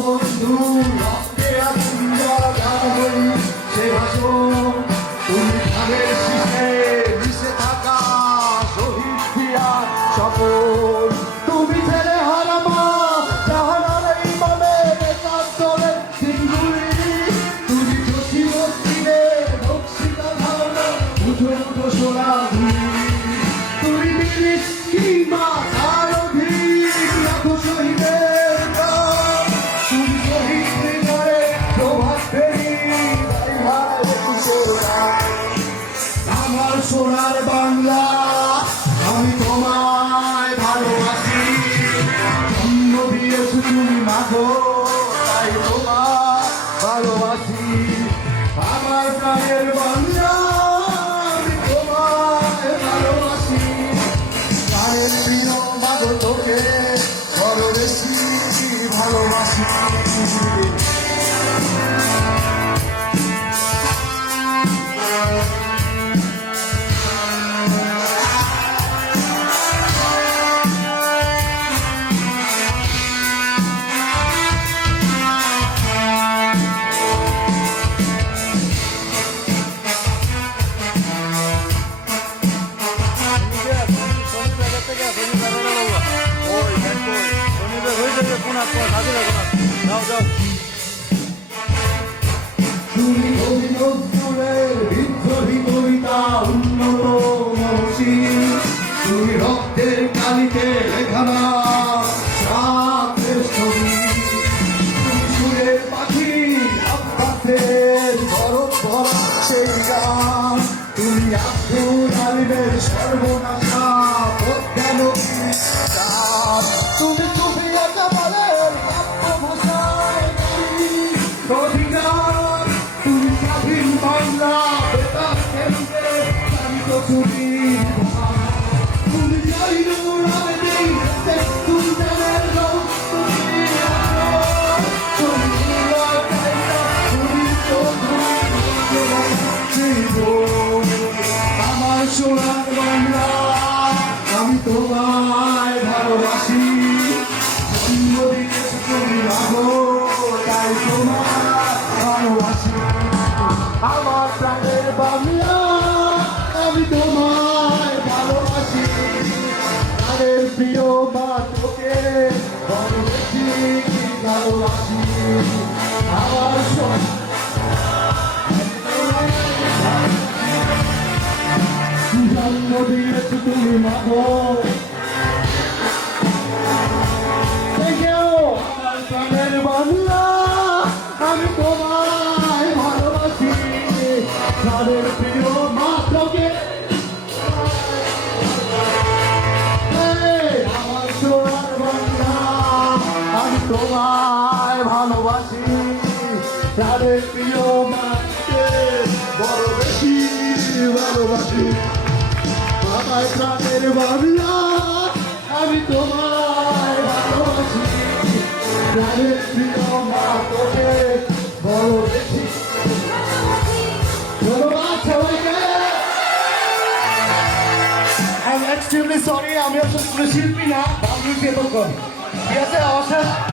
বন্ধু রক্তে আগুন জ্বালাবই সে ভাষণ তুমি ধানের শীষে মিশে থাকা শহীদ দিয়া সফল তুমি ছেলে হারামা জাহানার ইমামের কান্তরে সিঙ্গুরি তুমি জসিমুদ্দিনে নকশিকা ধারণা উঠো উঠো সোনা তুমি বিলিস কিংবা আরধি লাখো শহীদের তুমি শহীদ হৃদয়ে প্রভাত ফেরি আমার সোনার বাংলা আমি তোমায় ভালোবাসি জন্ম দিয়েছো তুমি মাগো তাই তোমায় ভালোবাসি আমার প্রাণের বাংলা আমি তোমায় ভালোবাসি প্রাণের প্রিয় মাগো তোকে বড় বেশি ভালোবাসি তুমি কবি নজরুলের বিদ্রোহী কবিতা উন্নত মনসী তুমি রক্তের কালিতে লেখানা ছবি তুমি সুরের পাখি আব্বাসের গরব ভরা সেই গান তুমি আব্দুল আলিমের সর্বনাশা প্রজ্ঞানবী তুমি তুমি একেবারের আত্মঘোষায় অধিকার তুমি স্বাধীন বাংলা বেতার কেন্দ্রে চালিত ছবি তুমি জয়নুল আবেদিন সুলতানের আমার সোনার বাংলা আমি তোমায় ভালোবাসি জন্ম দিয়েছো তুমি মাগো তাই তোমায় ভালোবাসি আমার প্রাণের বাংলা আমি তোমায় ভালোবাসি প্রাণের প্রিয় মা তোকে বড় বেশি ভালোবাসি আমার জন্ম দিয়েছো তুমি মাগো আমার প্রাণের বাংলা আমি তোমায় ভালোবাসি তাদের প্রিয় মাত্রকে আমার সোনার বাংলা আমি তোমায় ভালোবাসি তাদের প্রিয় মাত্রকে বড় বেশি ভালোবাসি আমার প্রাণের বাংলা আমি তোমায় ভালোবাসি প্রাণের প্রিয় মা তোকে বড় বেশি ধন্যবাদ সবাইকে। I'm extremely sorry, আমি আসলে কোনো শিল্পী না, ঠিক আছে অবশ্যই।